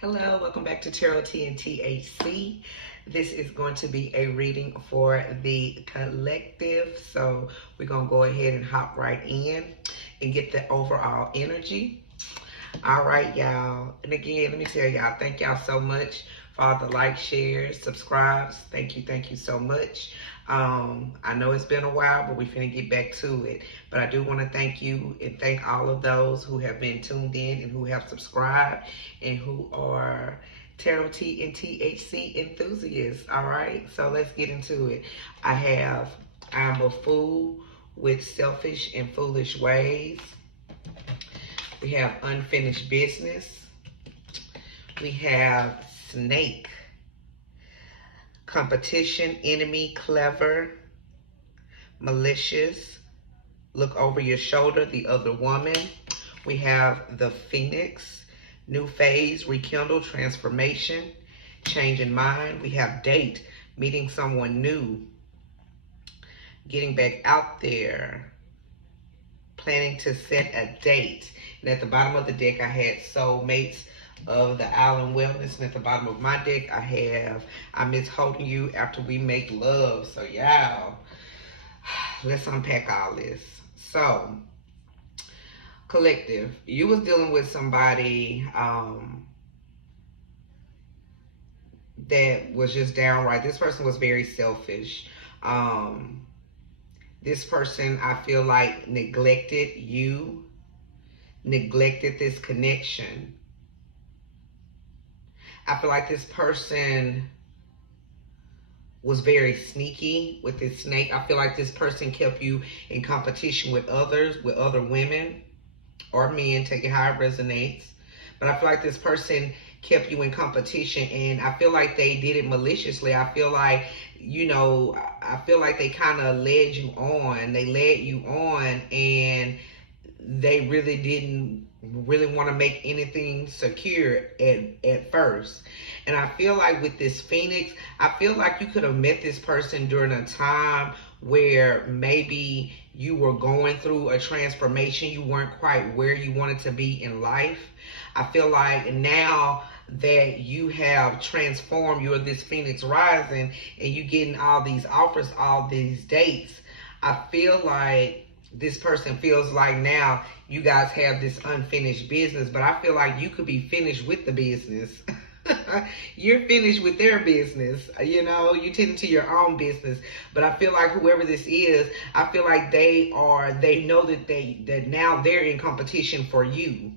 Hello, welcome back to Tarot T and THC. This is going to be a reading for the collective. So we're going to go ahead and hop right in and get the overall energy. All right, y'all. And again, let me tell y'all, thank y'all so much for all the likes, shares, subscribes. Thank you so much. I know it's been a while, but we're finna get back to it. But I do want to thank you and thank all of those who have been tuned in and who have subscribed and who are Tarot T and THC enthusiasts. All right, so let's get into it. I'm a fool with selfish and foolish ways. We have unfinished business. We have snake. Competition, enemy, clever, malicious, look over your shoulder, the other woman. We have the phoenix, new phase, rekindle, transformation, change in mind. We have date, meeting someone new, getting back out there, planning to set a date. And at the bottom of the deck, I had soulmates of the Island Wellness. And at the bottom of my deck, I miss holding you after we make love. So y'all, let's unpack all this. So, collective, you was dealing with somebody that was just downright, this person was very selfish. This person, I feel like, neglected you, neglected this connection. I feel like this person was very sneaky with this snake. I feel like this person kept you in competition with others, with other women or men, take it how it resonates. But I feel like this person kept you in competition, and I feel like they did it maliciously. I feel like, I feel like they kind of led you on. They led you on, and they really didn't really want to make anything secure at first. And I feel like with this Phoenix, I feel like you could have met this person during a time where maybe you were going through a transformation. You weren't quite where you wanted to be in life. I feel like now that you have transformed, you're this Phoenix rising, and you getting all these offers, all these dates. I feel like this person feels like now you guys have this unfinished business, but I feel like you could be finished with the business. You're finished with their business. You tend to your own business. But I feel like whoever this is, I feel like they know that now they're in competition for you.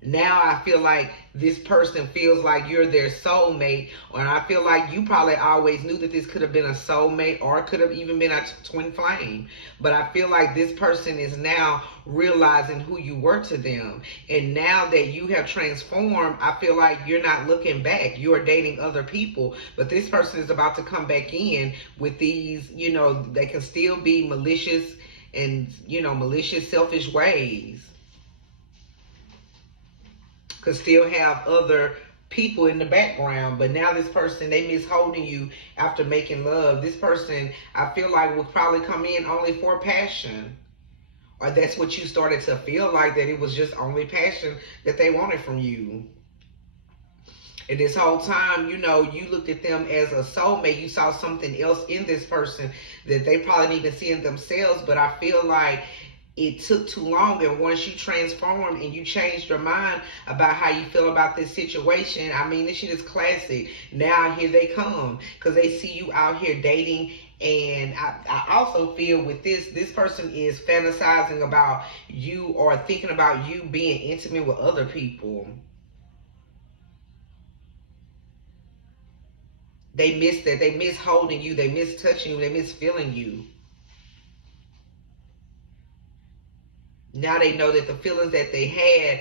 Now I feel like this person feels like you're their soulmate, and I feel like you probably always knew that this could have been a soulmate, or it could have even been a twin flame. But I feel like this person is now realizing who you were to them. And now that you have transformed, I feel like you're not looking back. You are dating other people, but this person is about to come back in with these, they can still be malicious and, malicious, selfish ways. Could still have other people in the background, but now this person, they miss holding you after making love. This person, I feel like, will probably come in only for passion, or that's what you started to feel like, that it was just only passion that they wanted from you. And this whole time, you looked at them as a soulmate. You saw something else in this person that they probably didn't even see in themselves. But I feel like it took too long, and once you transformed and you changed your mind about how you feel about this situation, I mean, this shit is classic. Now here they come, because they see you out here dating. And I also feel with this person is fantasizing about you, or thinking about you being intimate with other people. They miss that. They miss holding you. They miss touching you. They miss feeling you. Now they know that the feelings that they had,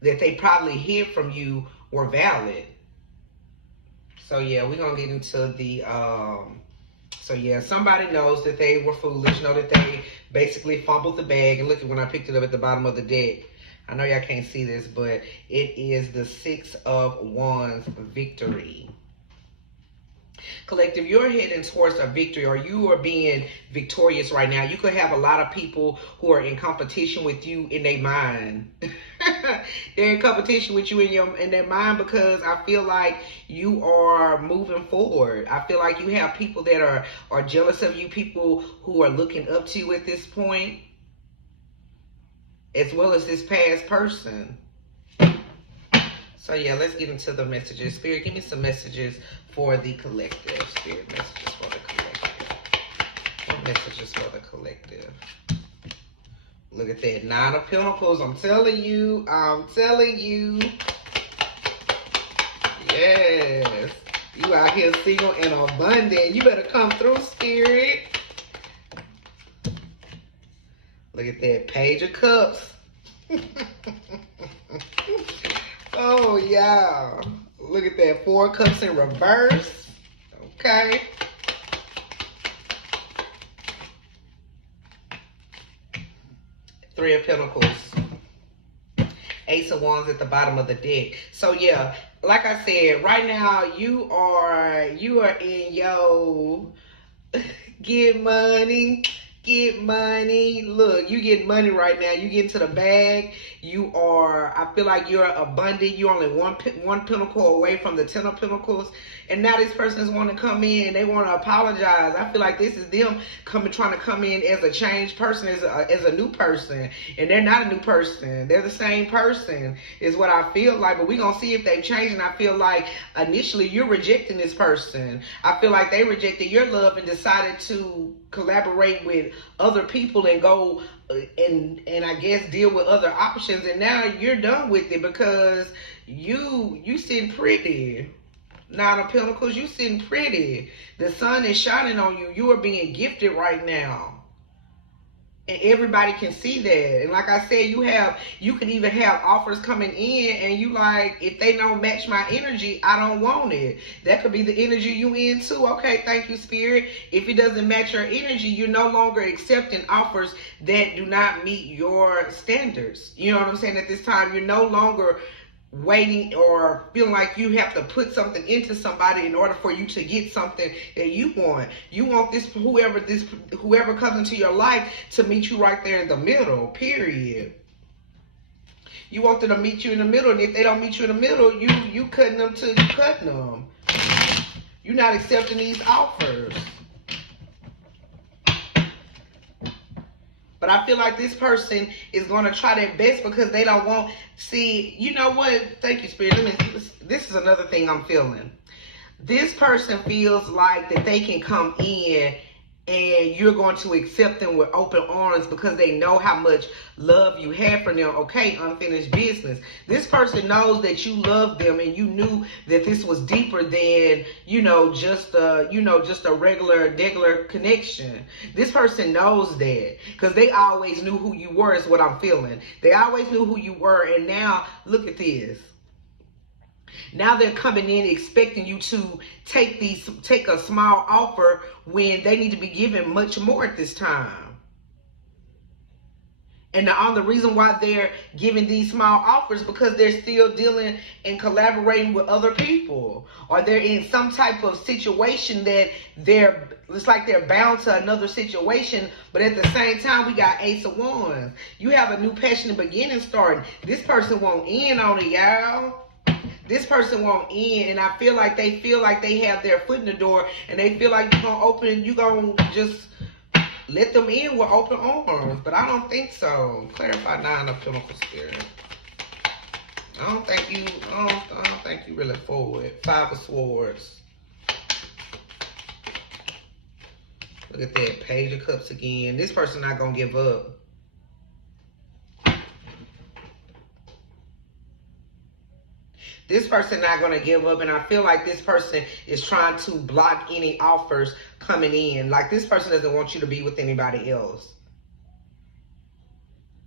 that they probably hid from you, were valid. So yeah, we're going to get into the, so yeah, somebody knows that they were foolish, know that they basically fumbled the bag. And look at when I picked it up at the bottom of the deck. I know y'all can't see this, but it is the 6 of Wands, victory. Collective, you're heading towards a victory, or you are being victorious right now. You could have a lot of people who are in competition with you in their mind. They're in competition with you in their mind, because I feel like you are moving forward. I feel like you have people that are jealous of you, people who are looking up to you at this point, as well as this past person. So yeah, let's get into the messages. Spirit, give me some messages for the collective. Spirit, messages for the collective. What messages for the collective? Look at that. 9 of Pentacles. I'm telling you. I'm telling you. Yes. You out here single and abundant. You better come through, Spirit. Look at that. Page of Cups. Oh, yeah. Look at that. 4 Cups in reverse. Okay. Three of Pentacles. Ace of Wands at the bottom of the deck. So, yeah, like I said, right now, you are in your get money. Get money. Look, you get money right now. You get into the bag. You are, I feel like you're abundant. You're only one pentacle away from the 10 of Pentacles. And now this person is wanting to come in and they want to apologize. I feel like this is them trying to come in as a changed person, as a new person. And they're not a new person. They're the same person, is what I feel like. But we're going to see if they've changed. And I feel like initially you're rejecting this person. I feel like they rejected your love and decided to collaborate with other people and go and I guess deal with other options. And now you're done with it, because you sitting pretty. 9 of Pentacles, you sitting pretty. The sun is shining on you. You are being gifted right now. And everybody can see that. And like I said, you can even have offers coming in and you like, if they don't match my energy, I don't want it. That could be the energy you in too. Okay, thank you, Spirit. If it doesn't match your energy, you're no longer accepting offers that do not meet your standards. You know what I'm saying? At this time, you're no longer waiting or feeling like you have to put something into somebody in order for you to get something that you want. You want whoever comes into your life to meet you right there in the middle, period. You want them to meet you in the middle, and if they don't meet you in the middle, you cutting them till you cutting them. You're not accepting these offers. But I feel like this person is going to try their best because they don't want... See, you know what? Thank you, Spirit. This is another thing I'm feeling. This person feels like that they can come in and you're going to accept them with open arms because they know how much love you have for them. Okay, unfinished business. This person knows that you love them and you knew that this was deeper than, just a regular connection. This person knows that because they always knew who you were, is what I'm feeling. They always knew who you were, and now look at this. Now they're coming in expecting you to take a small offer when they need to be given much more at this time. And the reason why they're giving these small offers because they're still dealing and collaborating with other people, or they're in some type of situation that it's like they're bound to another situation. But at the same time, we got Ace of Wands. You have a new passionate beginning starting. This person won't end on it, y'all. This person won't end, and I feel like they have their foot in the door, and they feel like you're going to just let them in with open arms. But I don't think so. Clarify 9 of Pentacles, Spirit. I don't think you really forward. 5 of Swords. Look at that. Page of Cups again. This person not going to give up. This person not going to give up, and I feel like this person is trying to block any offers coming in. Like this person doesn't want you to be with anybody else.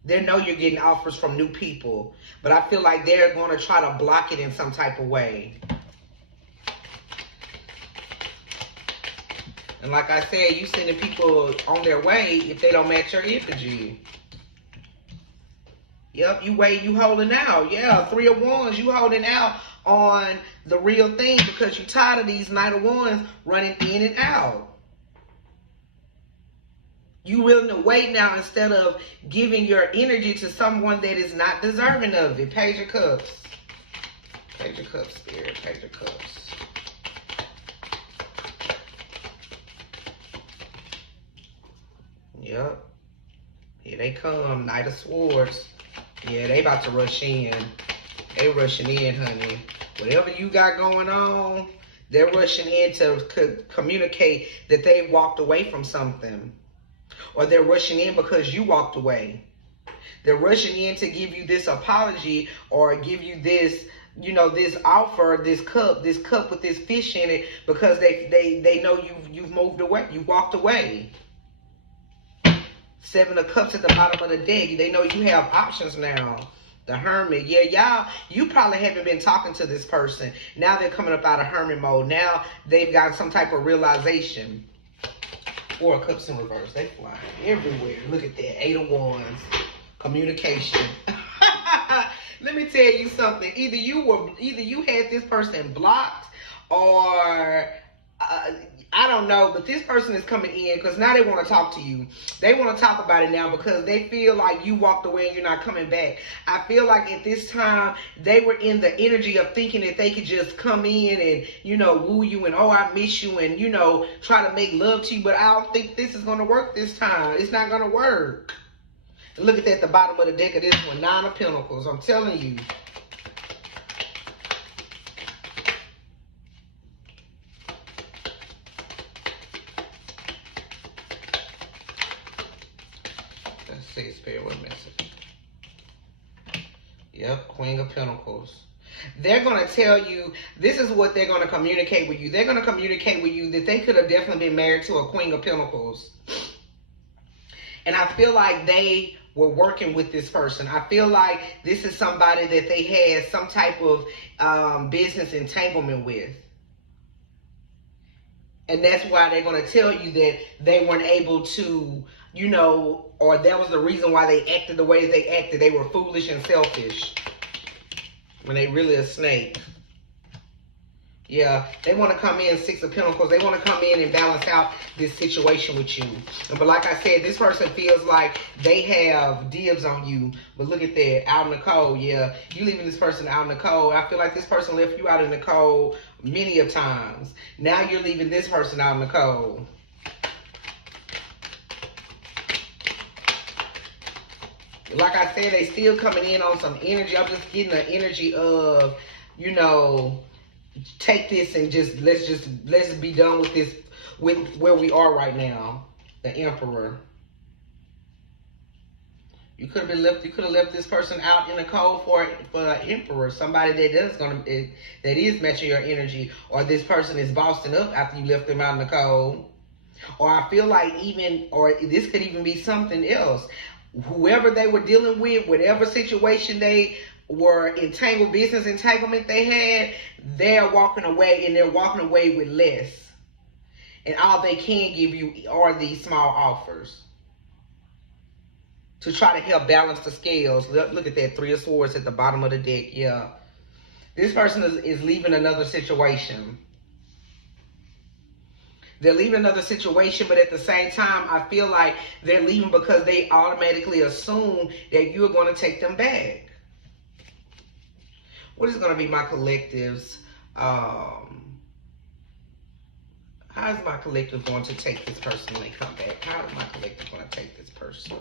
They know you're getting offers from new people, but I feel like they're going to try to block it in some type of way. And like I said, you sending people on their way if they don't match your energy. Yep, you holding out. Yeah, 3 of Wands, you holding out on the real thing because you're tired of these Knight of Wands running in and out. You willing to wait now instead of giving your energy to someone that is not deserving of it. Page of Cups. Page of Cups, Spirit. Page of Cups. Yep. Here they come. Knight of Swords. Yeah, they about to rush in. They rushing in, honey. Whatever you got going on, they're rushing in to communicate that they walked away from something. Or they're rushing in because you walked away. They're rushing in to give you this apology or give you this, you know, this offer, this cup with this fish in it because they know you've moved away, you walked away. Seven of Cups at the bottom of the deck. They know you have options now. The Hermit. Yeah, you probably haven't been talking to this person. Now they're coming up out of Hermit mode. Now they've got some type of realization. Four of Cups in reverse. They flying everywhere. Look at that. Eight of Wands. Communication. Let me tell you something. Either you had this person blocked or I don't know, but this person is coming in because now they want to talk to you. They want to talk about it now because they feel like you walked away and you're not coming back. I feel like at this time, they were in the energy of thinking that they could just come in and, you know, woo you and, oh, I miss you and, you know, try to make love to you. But I don't think this is going to work this time. It's not going to work. Look at that at the bottom of the deck of this one. Nine of Pentacles. I'm telling you. Spirit, what message? Yep, Queen of Pentacles. They're going to tell you, this is what they're going to communicate with you. They're going to communicate with you that they could have definitely been married to a Queen of Pentacles. And I feel like they were working with this person. I feel like this is somebody that they had some type of business entanglement with. And that's why they're going to tell you that they weren't able to, you know, or that was the reason why they acted the way they acted. They were foolish and selfish when they really a snake. Yeah, they want to come in, Six of Pentacles. They want to come in and balance out this situation with you. But like I said, this person feels like they have dibs on you. But look at that, out in the cold. Yeah, you leaving this person out in the cold. I feel like this person left you out in the cold many of times. Now you're leaving this person out in the cold. Like I said, they still coming in on some energy. I'm just getting the energy of, you know, take this and let's be done with this, with where we are right now. The Emperor. You could have left this person out in the cold for an Emperor, somebody that is matching your energy, or this person is bossing up after you left them out in the cold. Or I feel like this could even be something else. Whoever they were dealing with, whatever situation they were entangled, business entanglement they had, they're walking away, and they're walking away with less. And all they can give you are these small offers to try to help balance the scales. Look at that, Three of Swords at the bottom of the deck. Yeah. This person is leaving another situation. They're leaving another situation, but at the same time, I feel like they're leaving because they automatically assume that you're going to take them back. What is going to be my collectives? How is my collective going to take this person when they come back? How is my collective going to take this person?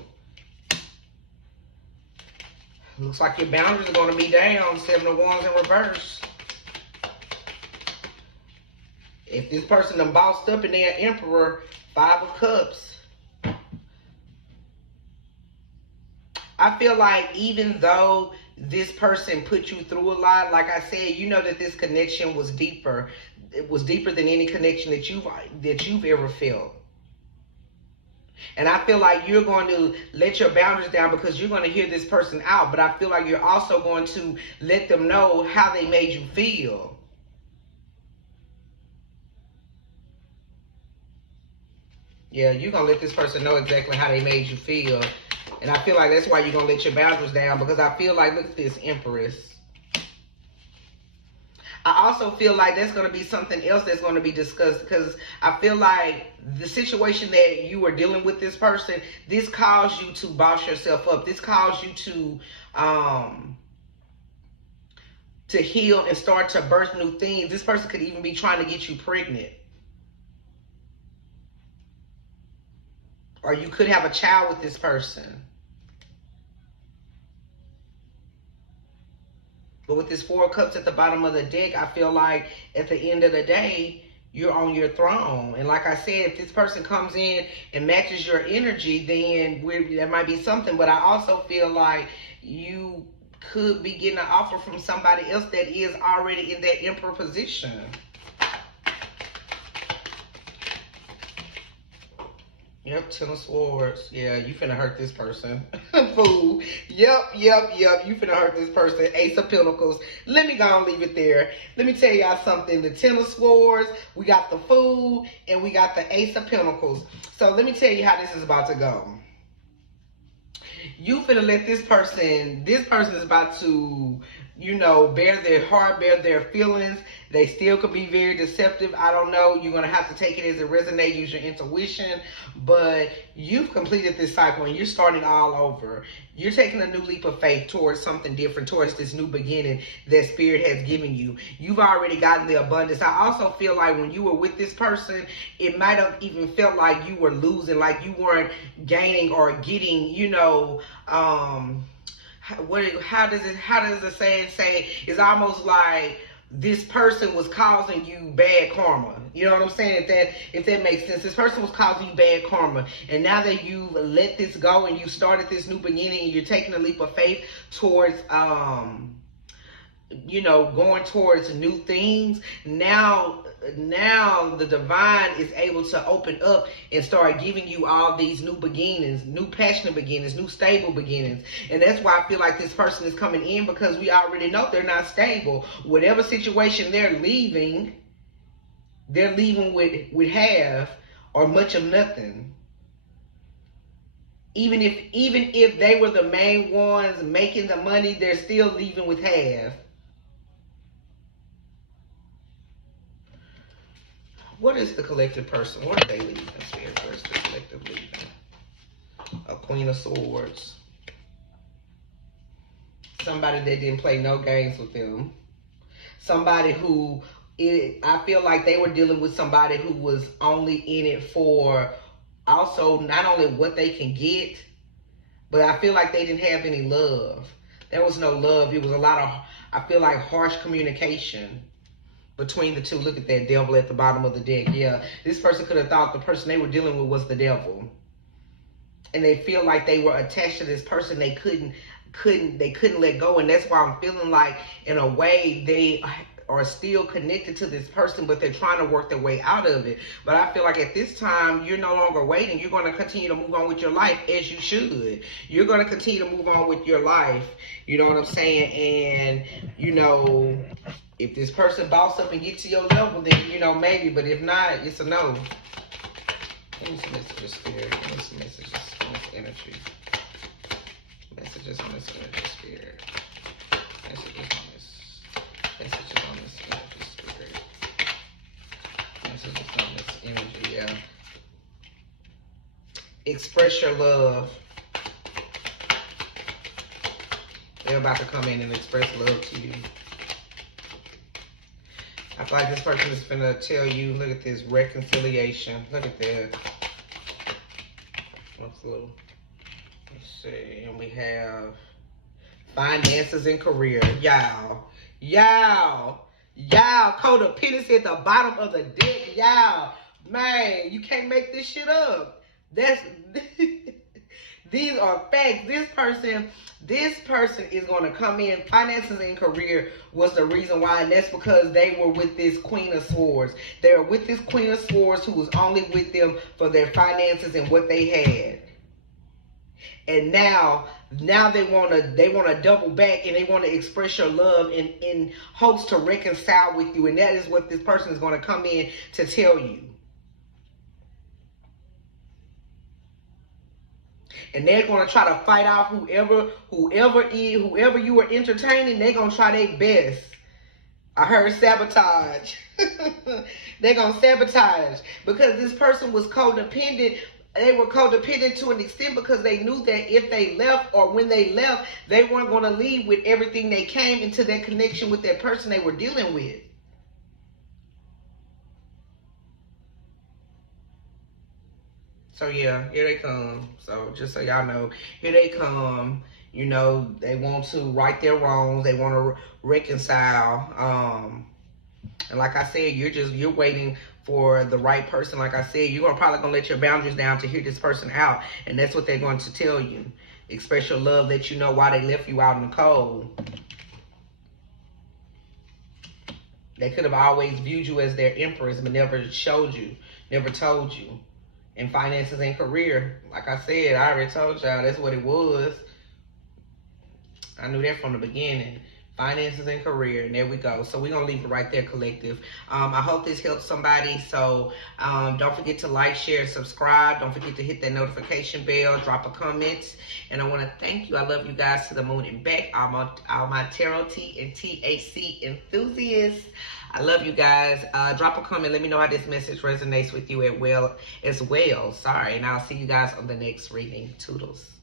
Looks like your boundaries are going to be down. Seven of Wands in reverse. If this person done bossed up and they're Emperor, Five of Cups. I feel like even though this person put you through a lot, like I said, you know that this connection was deeper. It was deeper than any connection that you've ever felt. And I feel like you're going to let your boundaries down because you're going to hear this person out. But I feel like you're also going to let them know how they made you feel. Yeah, you're going to let this person know exactly how they made you feel. And I feel like that's why you're going to let your boundaries down, because I feel like, look at this, Empress. I also feel like there's going to be something else that's going to be discussed, because I feel like the situation that you are dealing with this person, this caused you to boss yourself up. This caused you to heal and start to birth new things. This person could even be trying to get you pregnant. Or you could have a child with this person. But with this 4 of Cups at the bottom of the deck, I feel like at the end of the day, you're on your throne. And like I said, if this person comes in and matches your energy, then there might be something. But I also feel like you could be getting an offer from somebody else that is already in that Emperor position. Yep, 10 of Swords. Yeah, you finna hurt this person. Fool. Yep. You finna hurt this person. Ace of Pentacles. Let me go and leave it there. Let me tell y'all something. The 10 of Swords, we got the Fool, and we got the Ace of Pentacles. So let me tell you how this is about to go. You finna let this person is about to, you know, bear their heart, bear their feelings. They still could be very deceptive. I don't know. You're going to have to take it as it resonates, use your intuition. But you've completed this cycle and you're starting all over. You're taking a new leap of faith towards something different, towards this new beginning that Spirit has given you. You've already gotten the abundance. I also feel like when you were with this person, it might have even felt like you were losing, like you weren't gaining or getting, you know, how does the saying say? It's almost like this person was causing you bad karma. You know what I'm saying? If that makes sense. This person was causing you bad karma. And now that you've let this go and you started this new beginning and you're taking a leap of faith towards you know, going towards new things, now the divine is able to open up and start giving you all these new beginnings, new passionate beginnings, new stable beginnings. And that's why I feel like this person is coming in, because we already know they're not stable. Whatever situation they're leaving with half or much of nothing. Even if they were the main ones making the money, they're still leaving with half. What is the collective person? What are they leaving? Spirit, where's the collective leaving? A Queen of Swords. Somebody that didn't play no games with them. Somebody who, I feel like they were dealing with somebody who was only in it for also not only what they can get, but I feel like they didn't have any love. There was no love. It was a lot of, I feel like, harsh communication between the two. Look at that Devil at the bottom of the deck. Yeah, this person could have thought the person they were dealing with was the devil. And they feel like they were attached to this person. They couldn't let go. And that's why I'm feeling like, in a way, they are still connected to this person, but they're trying to work their way out of it. But I feel like at this time, you're no longer waiting. You're going to continue to move on with your life, as you should. You're going to continue to move on with your life. You know what I'm saying? And, you know, if this person boss up and get to your level, then, you know, maybe. But if not, it's a no. Give me some messages, Spirit. Give me some messages on this energy. Messages on this energy, Spirit. Messages on this. Messages on this energy, Spirit. Messages on this energy, yeah. Express your love. They're about to come in and express love to you. I feel like this person is going to tell you, look at this, reconciliation. Look at that. Let's see. And we have finances and career. Y'all. Codependency at the bottom of the deck. Y'all. Man, you can't make this shit up. These are facts. This person is going to come in. Finances and career was the reason why, and that's because they were with this Queen of Swords. They were with this Queen of Swords who was only with them for their finances and what they had. And now they want to double back, and they want to express your love in hopes to reconcile with you. And that is what this person is going to come in to tell you. And they're going to try to fight off whoever you are entertaining. They're going to try their best. I heard sabotage. They're going to sabotage because this person was codependent. They were codependent to an extent because they knew that if they left or when they left, they weren't going to leave with everything they came into that connection with that person they were dealing with. So yeah, here they come. So just so y'all know, here they come. You know, they want to right their wrongs. They want to reconcile. And like I said, you're waiting for the right person. Like I said, you're probably gonna let your boundaries down to hear this person out, and that's what they're going to tell you. Express your love, that you know why they left you out in the cold. They could have always viewed you as their empress, but never showed you, never told you. And finances and career, like I said, I already told y'all that's what it was. I knew that from the beginning. Finances and career, and there we go. So we're gonna leave it right there, collective. I hope this helps somebody. So don't forget to like, share, subscribe. Don't forget to hit that notification bell, drop a comment. And I want to thank you. I love you guys to the moon and back. All my tarot tea and THC enthusiasts. I love you guys. Drop a comment. Let me know how this message resonates with you as well. Sorry, and I'll see you guys on the next reading. Toodles.